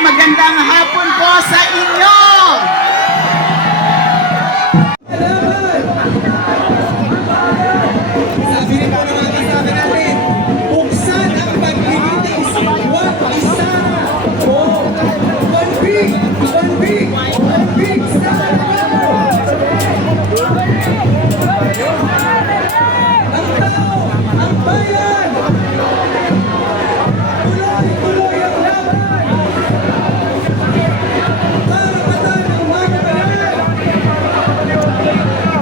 magandang hapon po sa inyo! Sabi rin po ng mga kasabi natin, buksan ang paglilitis, huwag isa o one big start! Ang tao, ang bayan, tuloy-tuloy ang laban, karapatan ng mamamayan,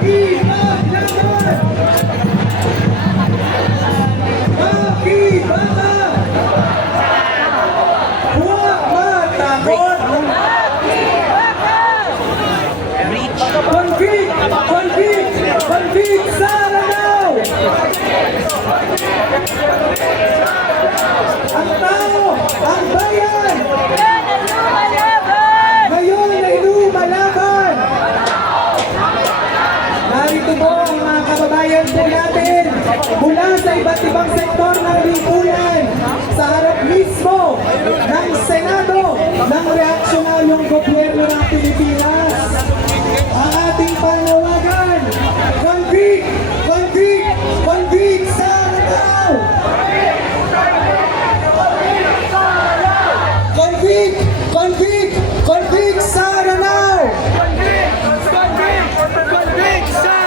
ipaglaban! Makibaka! Huwag matakot! Convict! Convict! Convict sa Lanao! Ang tao! Ang bayan! Ngayon ay lumalaban! Narito po ang mga kababayan po natin mula sa iba't ibang sektor ng lipunan sa harap mismo ng Senado ng reaksyonaryong gobyerno ng Pilipinas. Ang ating panawagan, convict! Convict! Convict sa Lanao! Convict! Convict! Convict sa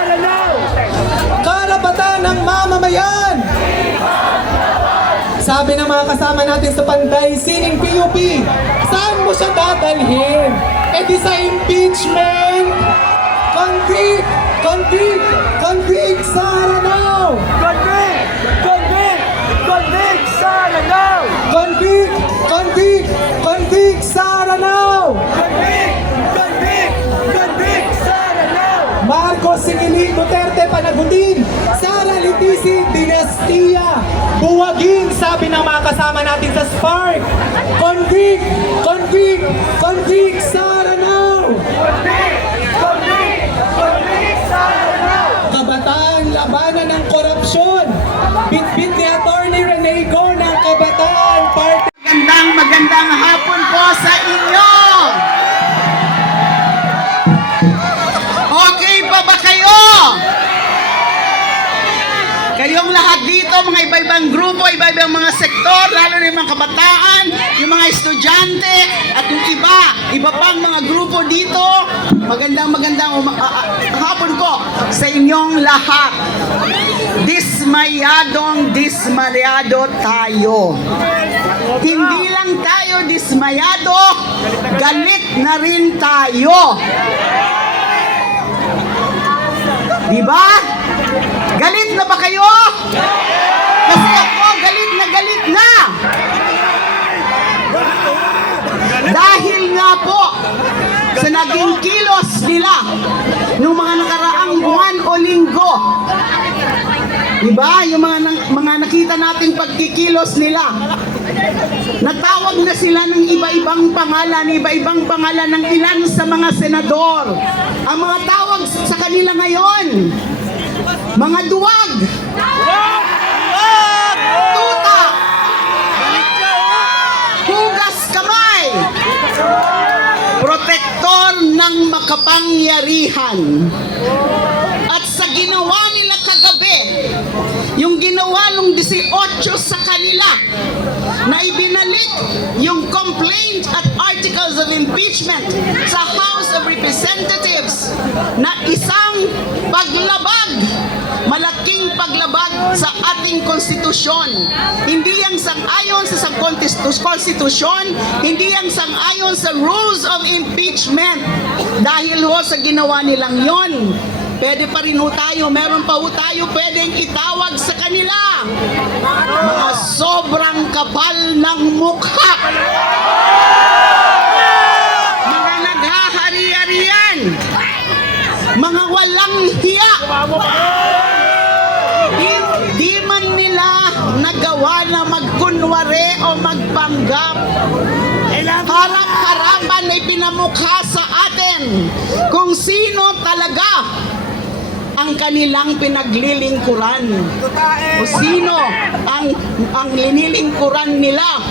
Lanao! Karapatan ng mamamayan! Sabi ng mga kasama natin sa Panday Sining PUP, saan mo siya dadalhin? E di sa impeachment! Convict! Convict! Convict sa Lanao! Convict! Convict! Convict sa Lanao! Convict! Convict! Convict sa Lanao! Convict! Convict! Convict sa Lanao! Marcos Singili Duterte panagutin, Sara Letici Dinastia buwagin, sabi ng mga kasama natin sa Spark. Convict! Convict! Convict sa Lanao! Convict! Convict! Convict sa Lanao! Kabataan labanan ng korupsyon. Bitbit ni Attorney Rene Go ng Kabataan Party. Magandang hapon po sa inyo! Okay pa ba kayo? Kayong lahat dito, mga iba-ibang grupo, iba-ibang mga sektor, lalo na yung mga kabataan, yung mga estudyante, at yung iba pang mga grupo dito, magandang hapon po sa inyong lahat. Dismayado tayo. Hindi lang tayo dismayado, galit na rin tayo. Diba? Galit na ba kayo? Kasi ako galit na. Dahil nga po sa naging kilos nila nung mga nakaraang buwan o linggo. Diba? Yung mga nakita nating pagkikilos nila. Natawag na sila ng iba-ibang pangalan ng ilan sa mga senador. Ang mga tawag sa kanila ngayon, mga duwag, tuta, hugas kamay, protektor ng makapangyarihan. At sa ginawa nila kagabi, yung ginawa nung 18 sa kanila, na ibinalik yung complaint at articles of impeachment sa House of Representatives na isang paglabag, malaking paglabag sa ating konstitusyon. Hindi yang sang-ayon sa konstitusyon, hindi yang sang-ayon sa rules of impeachment. Dahil ho sa ginawa nilang yon, pwede pa rin ho tayo, meron pa ho tayo pwedeng itawag sa kanila. Mga sobrang kapal ng mukha. Mga naghahari-harian. Mga walang hiya. Di man nila nagawa na magkunwari o magpanggap. Harap-harapan ay pinamukha sa atin kung sino talaga ang kanilang pinaglilingkuran o sino ang linilingkuran nila.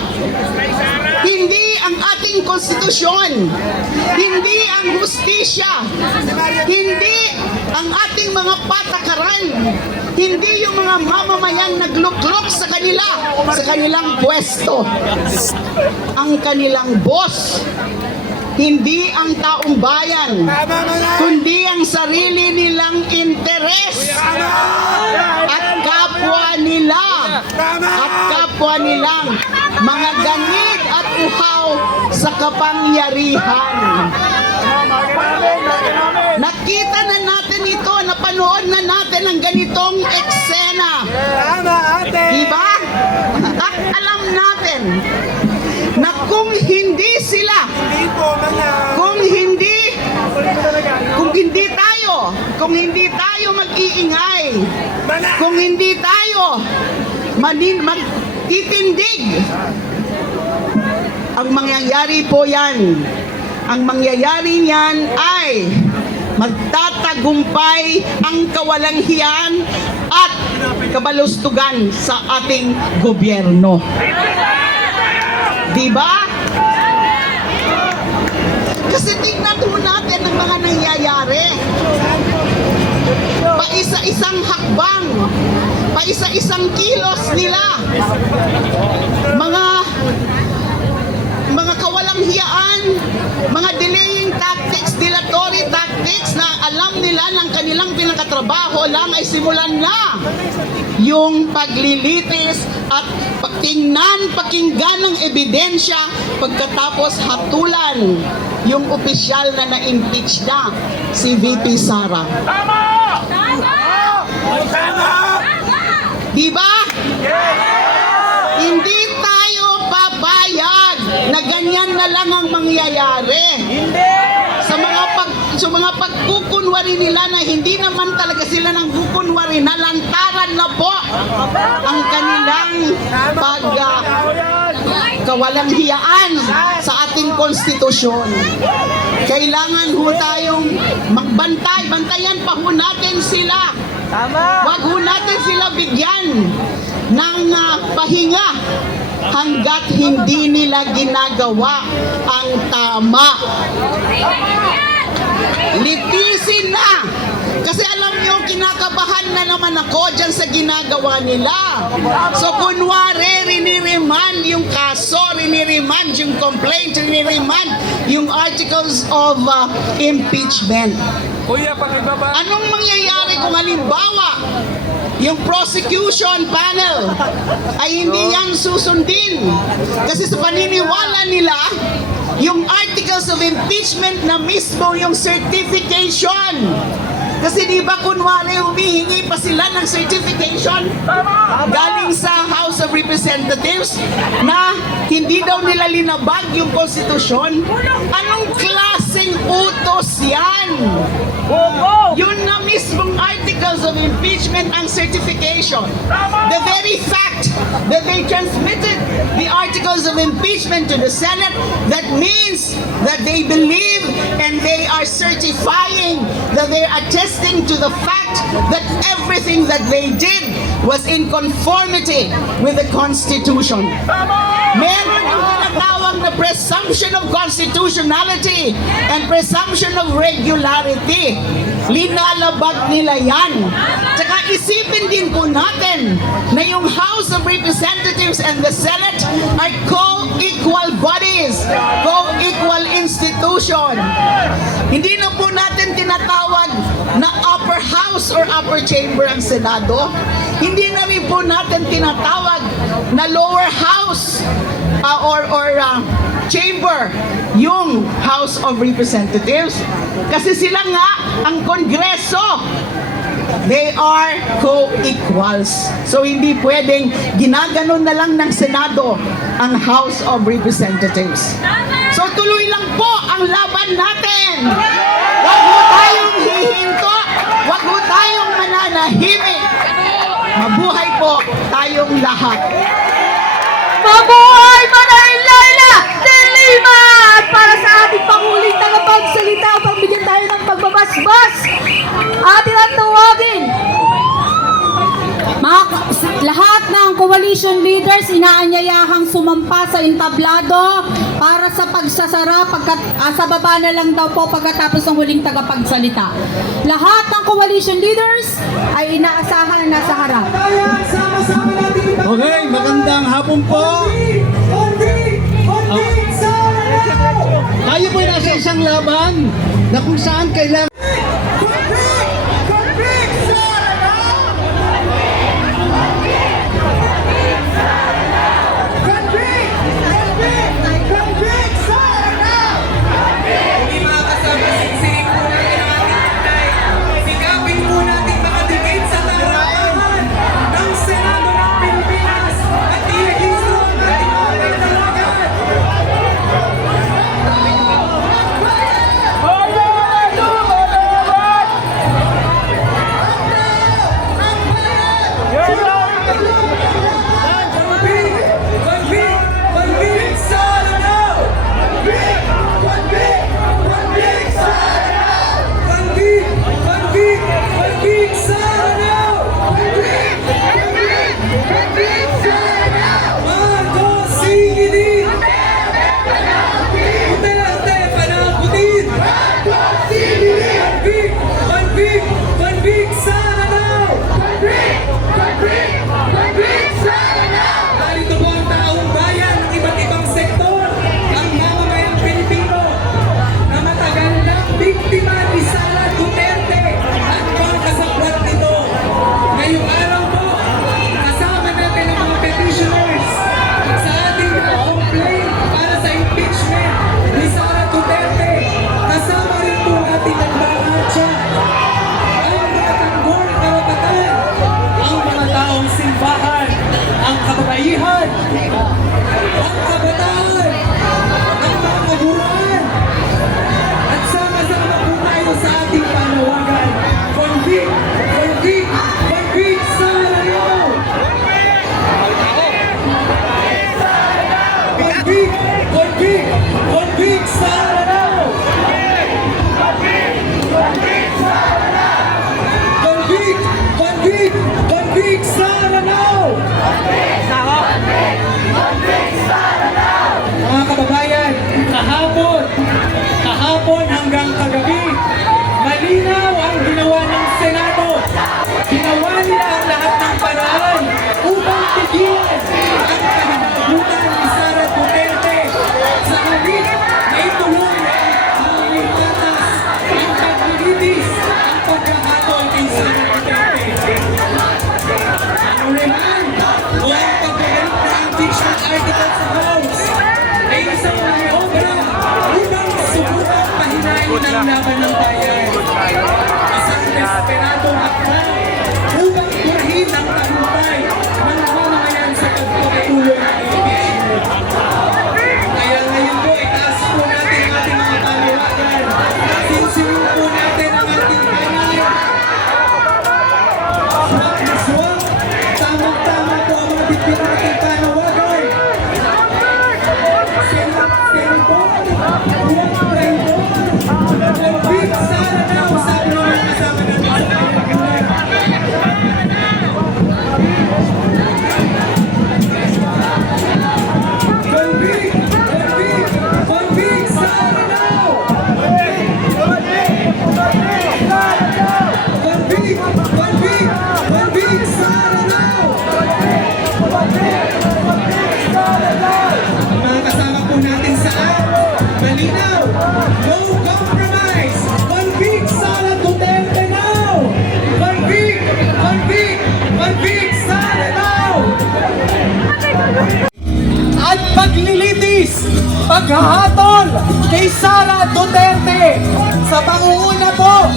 Hindi ang ating konstitusyon, hindi ang hustisya, hindi ang ating mga patakaran, hindi yung mga mamamayang nagluklok sa kanilang pwesto. Ang kanilang boss, hindi ang taong bayan, kundi ang sarili nilang interes at kapwa nila nilang mga ganid at uhaw sa kapangyarihan. Nakita na natin ito, napanood na natin ang ganitong eksena. Diba? At alam natin na kung hindi sila, kung hindi tayo mag-iingay, kung hindi tayo magtitindig, ang mangyayari po yan, ang mangyayari niyan ay magtatagumpay ang kawalanghiyaan at kabalustugan sa ating gobyerno. Diba? Kasi tingnan po natin ang mga nangyayari. Paisa-isang hakbang, paisa-isang kilos nila. Mga kawalanghiyaan, mga delaying tactics, dilatory tactics na alam nila ng kanilang pinakatrabaho lang ay simulan na yung paglilitis at pakinggan ng ebidensya pagkatapos hatulan yung opisyal na na-impeach na si VP Sara. Diba? Hindi tayo papayag na ganyan na lang ang mangyayari. Sa mga pagkukunwari nila na hindi naman talaga sila nang kukunwari, nalantaran na po ang kanilang kawalanghiyaan sa ating konstitusyon. Kailangan ho tayong magbantay, bantayan pa ho natin sila. Wag ho natin sila bigyan ng pahinga hanggat hindi nila ginagawa ang tama. Litisin na! Kasi alam niyo, kinakabahan na naman ako dyan sa ginagawa nila. So kunwari, riniriman yung kaso, riniriman yung complaint, riniriman yung articles of impeachment. Anong mangyayari kung halimbawa yung prosecution panel ay hindi yan susundin? Kasi sa paniniwala nila, yung articles of impeachment na mismo yung certification. Kasi di ba kunwari humihingi pa sila ng certification galing sa House of Representatives na hindi daw nila linabag yung konstitusyon? Anong klaseng utos yan? Yun na mismong articles of impeachment ang certification. The very fact that they transmitted the articles of impeachment to the Senate, that means that they believe and they are certifying, that they are attesting to the fact that everything that they did was in conformity with the Constitution. Meron yung tinatawag na presumption of constitutionality and presumption of regularity. Linalabag nila yan. Tsaka isipin din po natin na yung House of Representatives and the Senate are co-equal bodies, co-equal institution. Hindi na po natin tinatawag na upper house or upper chamber ang Senado. Hindi na rin po natin tinatawag na lower house or chamber yung House of Representatives. Kasi sila nga ang Kongreso. They are co-equals. So hindi pwedeng ginaganon na lang ng Senado ang House of Representatives. So tuloy lang po ang laban natin. Huwag mo tayong hihinto. Huwag mo tayong mananahimik. Mabuhay po tayong lahat. Mabuhay Manay Laila de Lima! At para sa ating panguling tagapagsalita, pagbigyan tayo ng pagbabasbas, atin ang tawagin. Lahat ng coalition leaders inaanyayahang sumampa sa entablado para sa pagsasara, sa baba na lang daw po pagkatapos ng huling tagapagsalita. Lahat ng coalition leaders ay inaasahan na nasa harap. Kababayan, sama-sama natin ipag- Okay, magandang hapon po. Convict Sara now! Tayo po ay nasa isang laban na kung saan kailangan Convict Sara now! Convict Sara now! Hindi mga kasama, singsingin po natin ang ating tunay. Sikapin po natin makadikit sa tarapan ng Senado ng Pilipinas at iregisto ang ating mga pinalagan. Convict Sara now! Convict Sara now! Convict Sara now! Marcos Singilin! Duterte panagutin! Convict Sara now! Narito po ang taong bayan ng iba't ibang sektor, ang mamamayang Pilipino na matagal ng biktima ni Sara Duterte at mga kasabwat nito. Ngayong araw po, kasama natin ang mga petitioners sa ating complaint para sa impeachment ni Sara Duterte. Kasama rin po ang ating nagbabatsa, ang mga tanggol karapatan, ang mga taong simbahan, ang kababaihan, ang kabataan, ang mga kaburuan. At sama-sama po tayo sa ating panawagan. Convict Sara now! Convict Sara now! Convict Sara now! Mga kababayan, kahapon hanggang kagabi, malinaw ang ginawa ng Senado. Ginawa nila ang lahat ng paraan upang tigilan ang kahinagutan ni Sara Duterte. Sa halip na itulong ang ligtatas, ang paglilitis, ang pagkahatol kay Sara Duterte. Ulihan o ang pagbabalik na impeachment article sa House ay isang maniobra upang subukang pahinain ng laban ng bayan. Isang desperadong hakbang upang burahin ang tagumpay ng mamamayan sa pagpapatuloy ng impeachment. Kaya ngayon po, itaas po natin ang ating mga panawagan. Sinsinin po natin ang ating pangalan. Swak na swak, tamang-tama po ang mga bitbit nating panawagan. Convict Sara now! Sabi naman kasama natin sa panawagan. Convict Sara now! Convict Sara now! Ang mga kasama po natin saan? Malinaw! No compromise! Convict Sara Duterte now! Convict Sara now! At paglilitis, paghahatol kay Sara Duterte sa pangunguna po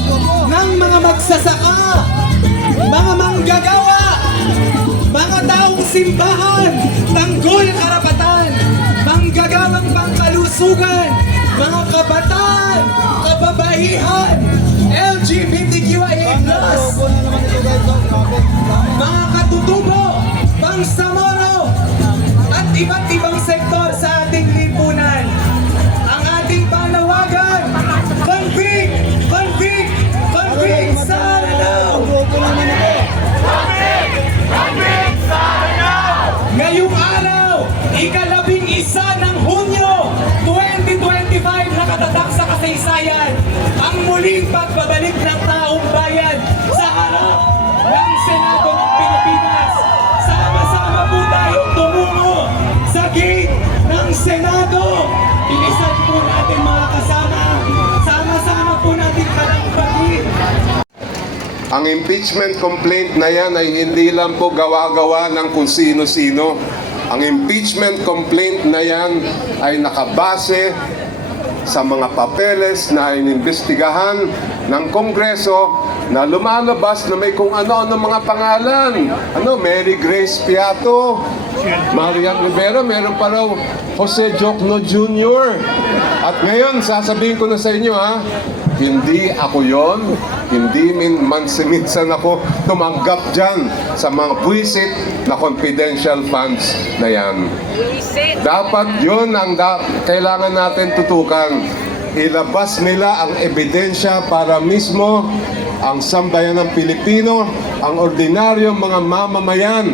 ng mga magsasaka, mga manggagawa, mga taong simbahan, tanggol karapatan, manggagawang pangkalusugan, mga kabataan, kababaihan, LGBTQIA+, mga katutubo, pangsamoro, at iba't ibang sektor sa ating lipunan. Ang ating panawagan, convict Sara now! Ngayong araw, ika-11 ng Hunyo muling pagbabalik ng taong bayan sa harap ng Senado ng Pilipinas. Sama-sama po tayong tumungo sa gate ng Senado. Bilisan po natin mga kasama. Sama-sama po natin kalampatin. Ang impeachment complaint na yan ay hindi lang po gawa-gawa ng kung sino-sino. Ang impeachment complaint na yan ay nakabase sa mga papeles na inimbestigahan ng Kongreso na lumalabas na may kung ano-ano mga pangalan. Mary Grace Piato, Marian Rivera, meron pa raw Jose Jocno Jr. At ngayon, sasabihin ko na sa inyo hindi ako yon, hindi minsan ako tumanggap dyan sa mga buwisit na confidential funds na yan. Dapat yun ang kailangan natin tutukan. Ilabas nila ang ebidensya para mismo ang sambayan ng Pilipino, ang ordinaryong mga mamamayan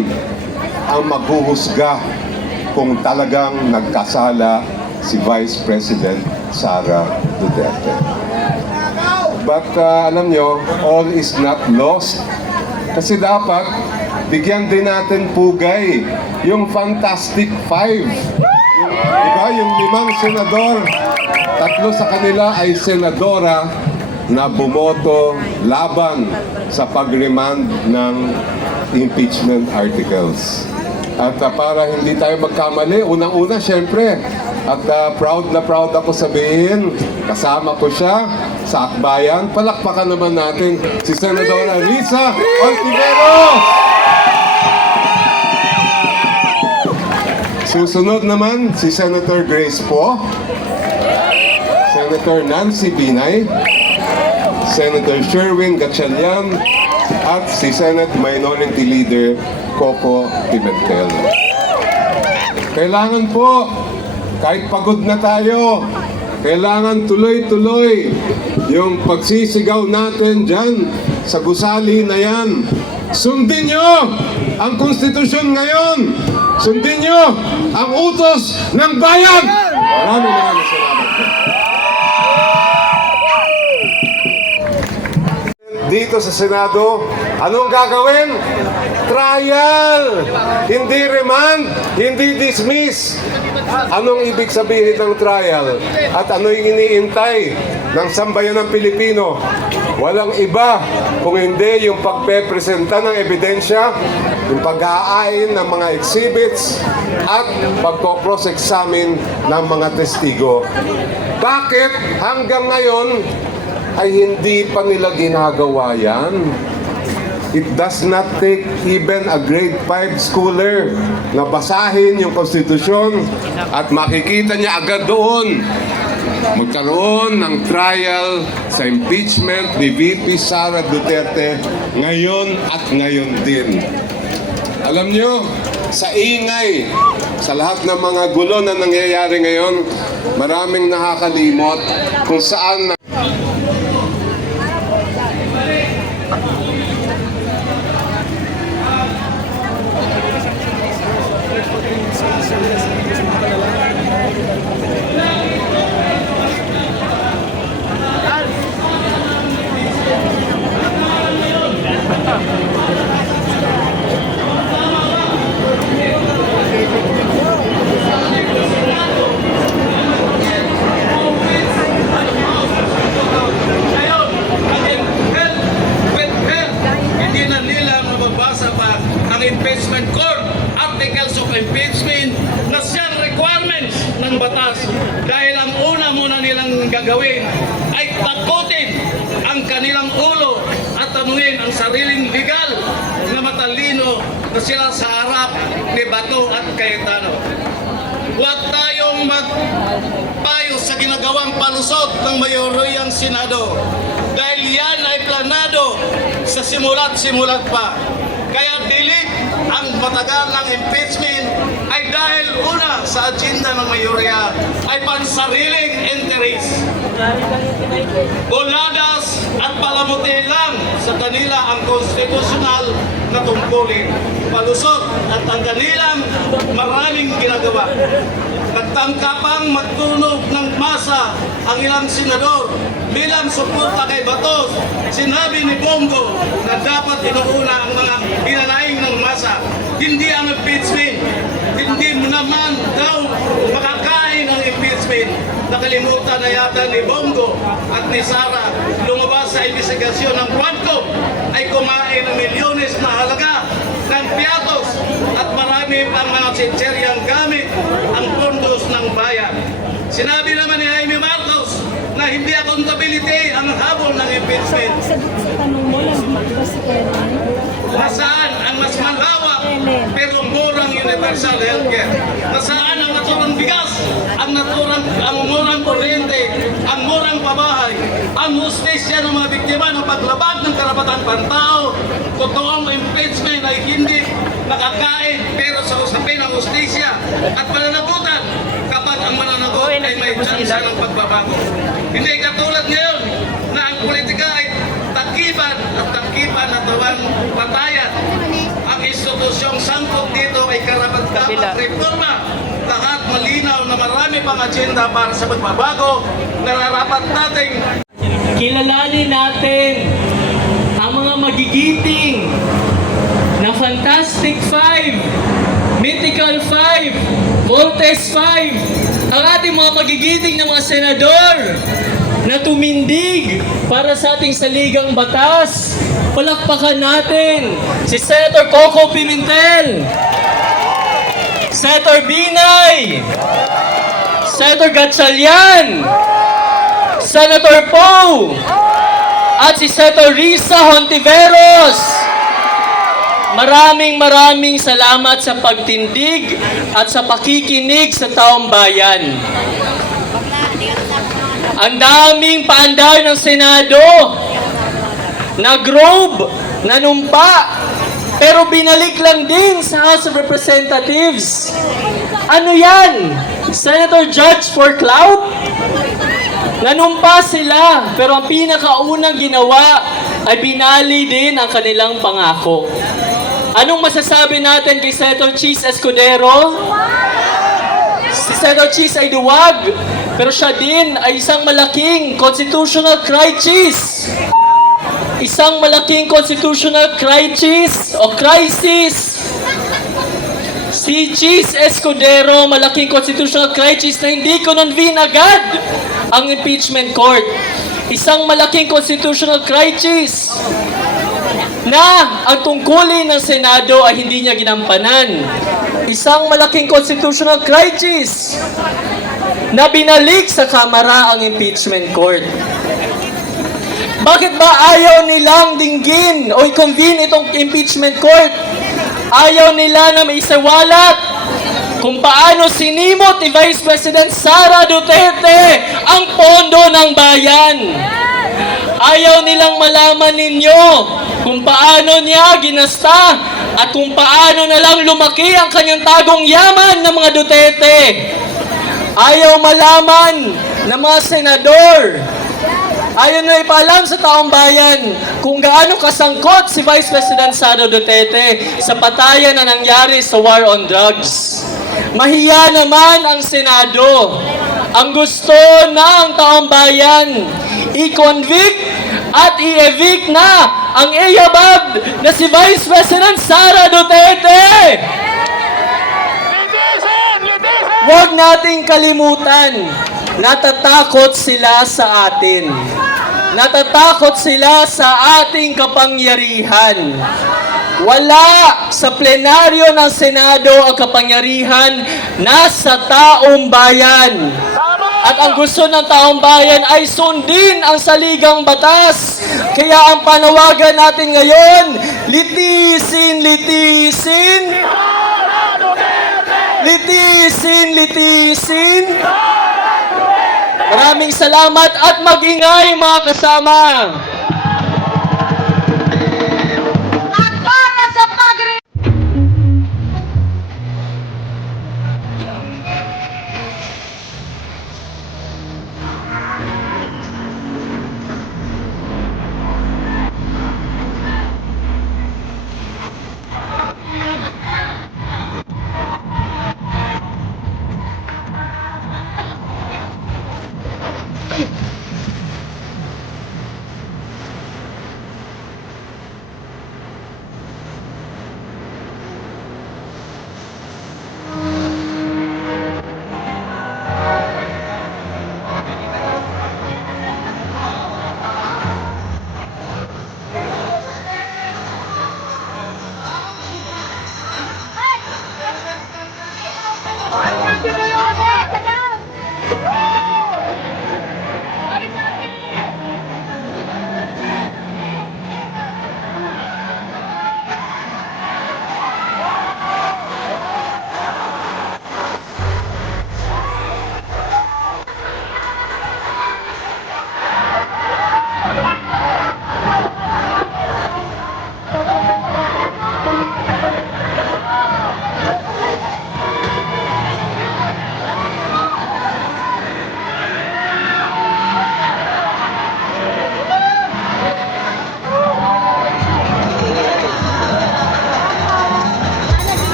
ang maghuhusga kung talagang nagkasala si Vice President Sara Duterte. But alam nyo, all is not lost. Kasi dapat, bigyan din natin pugay yung Fantastic Five. Diba? Yung 5 senador, 3 sa kanila ay senadora na bumoto laban sa pag-remand ng impeachment articles. At para hindi tayo magkamali, unang-una, syempre, at proud na proud ako sabihin, kasama ko siya sa akbayan. Palakpakan naman natin si Senadora Risa Ontiveros! Susunod naman si Senator Grace Poe, Senator Nancy Binay, Senator Sherwin Gatchalian, at si Senate Minority Leader Coco Pimentel. Kailangan po, kahit pagod na tayo, kailangan tuloy-tuloy yung pagsisigaw natin dyan sa gusali na yan. Sundin nyo ang konstitusyon ngayon. Sundin nyo ang utos ng bayan. Maraming salamat po. Dito sa Senado, anong gagawin? Trial! Hindi remand, hindi dismiss. Anong ibig sabihin ng trial? At ano yung iniintay ng sambayan ng Pilipino? Walang iba kung hindi yung pagpepresenta ng ebidensya, yung pag-aain ng mga exhibits, at pagko-cross-examine ng mga testigo. Bakit hanggang ngayon ay hindi pa nila ginagawa yan? It does not take even a grade 5 schooler na basahin yung konstitusyon at makikita niya agad doon magkaroon ng trial sa impeachment ni VP Sara Duterte ngayon at ngayon din. Alam nyo, sa ingay, sa lahat ng mga gulo na nangyayari ngayon, maraming nakakalimot kung saan hindi na nila mababasa pa ang impeachment court articles of impeachment na siyang requirements ng batas dahil ang una muna nilang gagawin ay takutin ang kanilang ulo at tanungin ang sariling legal na matalino na sila sa harap ni Bato at Cayetano. Huwag tayong magpayo sa ginagawang palusot ng mayoryang Senado dahil yan ay planado sa simula't-simulat pa. Kaya delete ang matagal ng impeachment ay dahil una sa agenda ng mayorya ay pansariling interest. Buladas at palamuti lang sa kanila ang konstitusyonal na tungkulin. Palusot at ang kanilang maraming ginagawa. Nagtangkapang magtunog ng masa ang ilang senador bilang suporta kay Batos. Sinabi ni Bongo na dapat inuuna ang mga hinanaing ng masa, hindi ang impeachment. Hindi mo naman daw makakain ang impeachment. Nakalimutan na yata ni Bongo at ni Sara lumabas sa investigasyon ng Quadcom ay kumain ng milyones na halaga ng piatos at marami pang mga chicheryang gamit ang pondos ng bayan. Sinabi naman ni Jaime Marcos na hindi accountability ang habol ng impeachment. Sa tanong mo, nandito ba si Ellen? Nasaan ang mas malawak pero murang universal healthcare? Nasaan ang naturang bigas, ang murang kuryente, ang murang pabahay, ang hustisya ng mga biktima ng paglabag ng karapatan pantao? Totoong impeachment ay hindi nakakain pero sa usapin ng hustisya at pananagutan kapag ang mananagot ay may tsansa ng pagbabago. Hindi katulad ngayon na ang politika ay takiban at takiban na tuwang patayan. Ang institusyong sangkot dito ay karapat-dapat reforma. Lahat malinaw na marami pang agenda para sa pagbabago. Nararapat nating Kilalanin natin ang mga magigiting na Fantastic Five, Mythical Five, Voltes Five, ang ating mga magigiting na mga senador na tumindig para sa ating saligang batas. Palakpakan natin si Senator Coco Pimentel, Senator Binay, Senator Gatchalian, Senator Poe, at si Senator Risa Hontiveros. Maraming salamat sa pagtindig at sa pakikinig sa taong bayan. Ang daming paandar ng Senado, nag-robe, nanumpa, pero binalik lang din sa House of Representatives. Ano yan? Senator Judge for clout? Nanumpa sila, pero ang pinakaunang ginawa ay binali din ang kanilang pangako. Anong masasabi natin kay Senator Cheese Escudero? Si Senator Cheese ay duwag, pero siya din ay isang malaking constitutional crisis. Isang malaking constitutional crisis o crisis. Si Cheese Escudero, malaking constitutional crisis na hindi convene agad ang impeachment court. Isang malaking constitutional crisis na ang tungkulin ng Senado ay hindi niya ginampanan. Isang malaking constitutional crisis na binalik sa Kamara ang impeachment court. Bakit ba ayaw nilang dinggin o i-convene itong impeachment court? Ayaw nila na maisawalat kung paano sinimot ni Vice President Sara Duterte ang pondo ng bayan. Ayaw nilang malaman ninyo kung paano niya ginasta at kung paano na lang lumaki ang kanyang tagong yaman ng mga Duterte. Ayaw malaman ng mga senador. Ayaw na ipaalam sa taong bayan kung gaano kasangkot si Vice President Sara Duterte sa patayan na nangyari sa war on drugs. Mahiya naman ang Senado. Ang gusto ng taong bayan, i-convict at i-evict na ang iyabab na si Vice President Sara Duterte. Huwag nating kalimutan, natatakot sila sa atin. Natatakot sila sa ating kapangyarihan. Wala sa plenaryo ng Senado ang kapangyarihan, nasa taong bayan. At ang gusto ng taong bayan ay sundin ang saligang batas. Kaya ang panawagan natin ngayon, litisin, litisin. Litisin, litisin. Maraming salamat at mag-ingay mga kasama.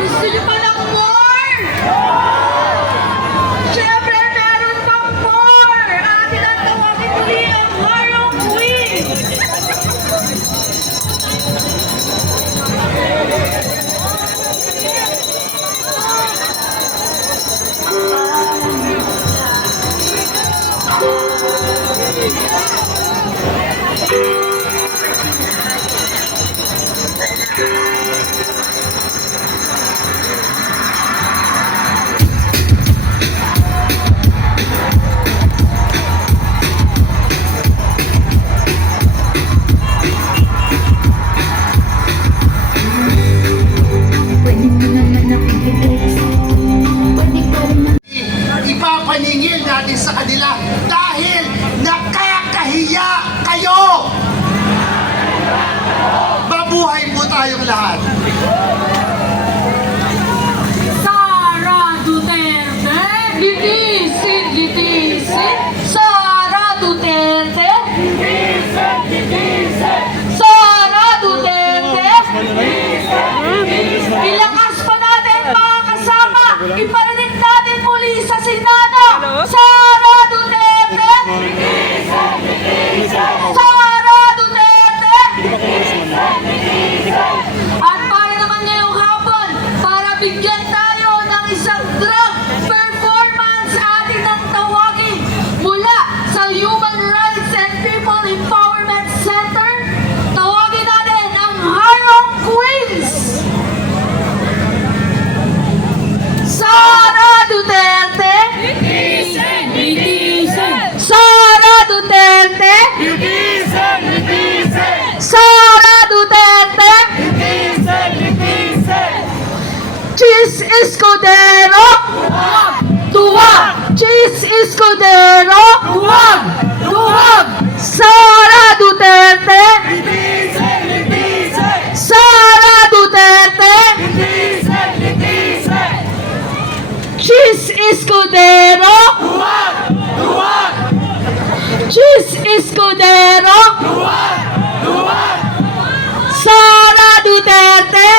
Gusto niyo pa ng more? Siyempre, meron pang more! Atin ang tawagin muli ang Harong Queen! Ipapaningil natin sa kanila dahil nakakahiya kayo! Mabuhay po tayong lahat! Sara Duterte! Litisin, litisin! Sara Duterte! Litisin, litisin! Sara Duterte! Litisin, litisin! Ilakas pa natin mga kasama! Iparinig natin muli sa Senado! Sara Duterte! Litisin, litisin! Sara Duterte! At para naman ngayong hapon, para bigyan tayo ng isang drug performance atin ang tawagin mula sa Human Rights and People Empowerment Center, tawagin natin ang Harong Queens! Sara Duterte! Litisin! Litisin! Sara Duterte! Litisin! Litisin! Sara Duterte! Litisin! Litisin! Cheese Escudero! Duwag! Cheese Escudero! Duwag! Duwag! Sara Duterte! Litisin! Litisin! Sara Duterte! Litisin! Litisin! Cheese Escudero! Duwag! Duwag! Cheese Escudero! Duwag! Duwag! Sara Duterte!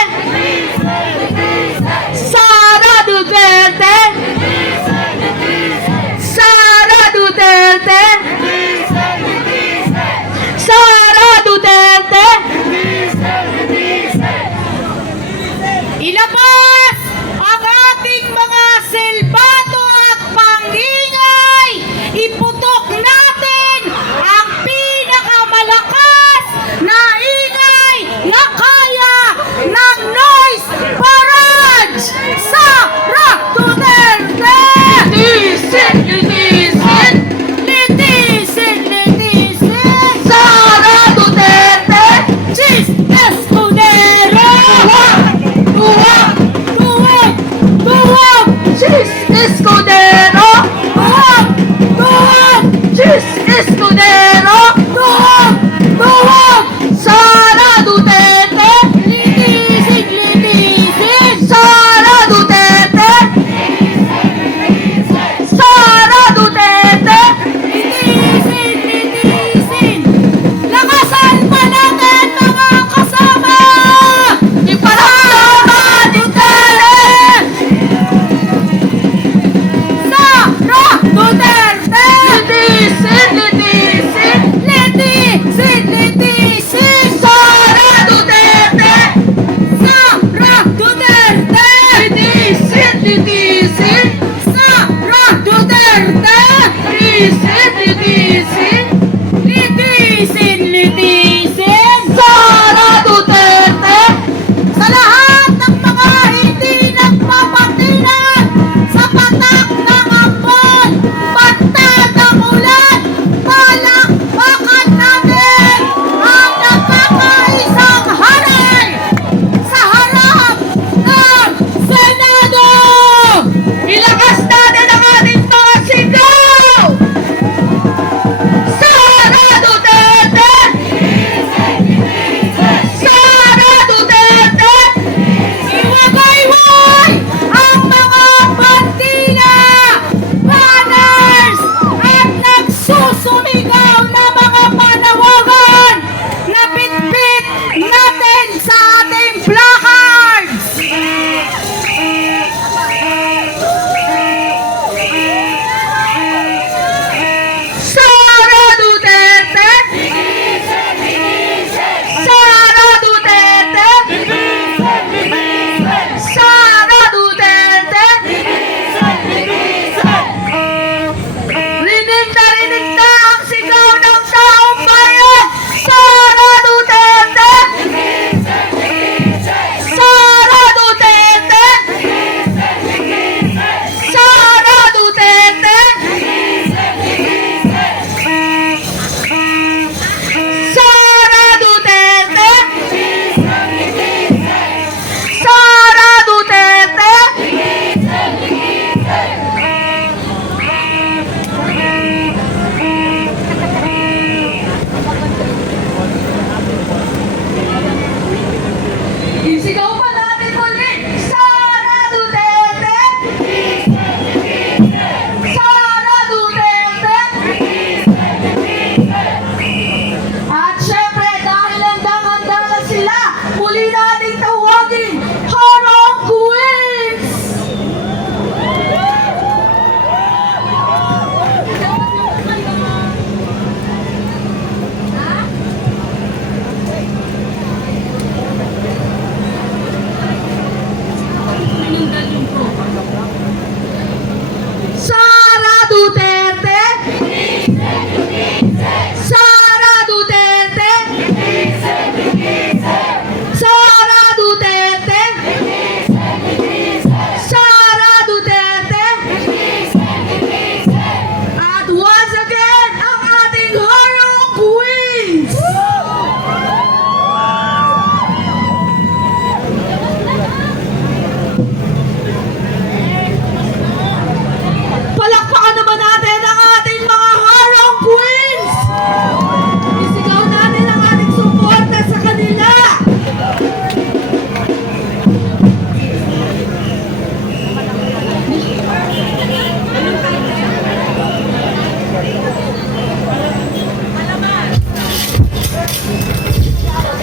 Sara Duterte! Sara Duterte! Sara Duterte! Ilabas ang ating mga silbato at pangingay! Iputok natin ang pinakamalakas na ingay na kaya ng noise barrage! Sara Duterte! Litisin! Litisin! Litisin! Litisin! Sara Duterte! Cheese Escudero! Duwag! Duwag! Duwag! Duwag! Cheese Escudero!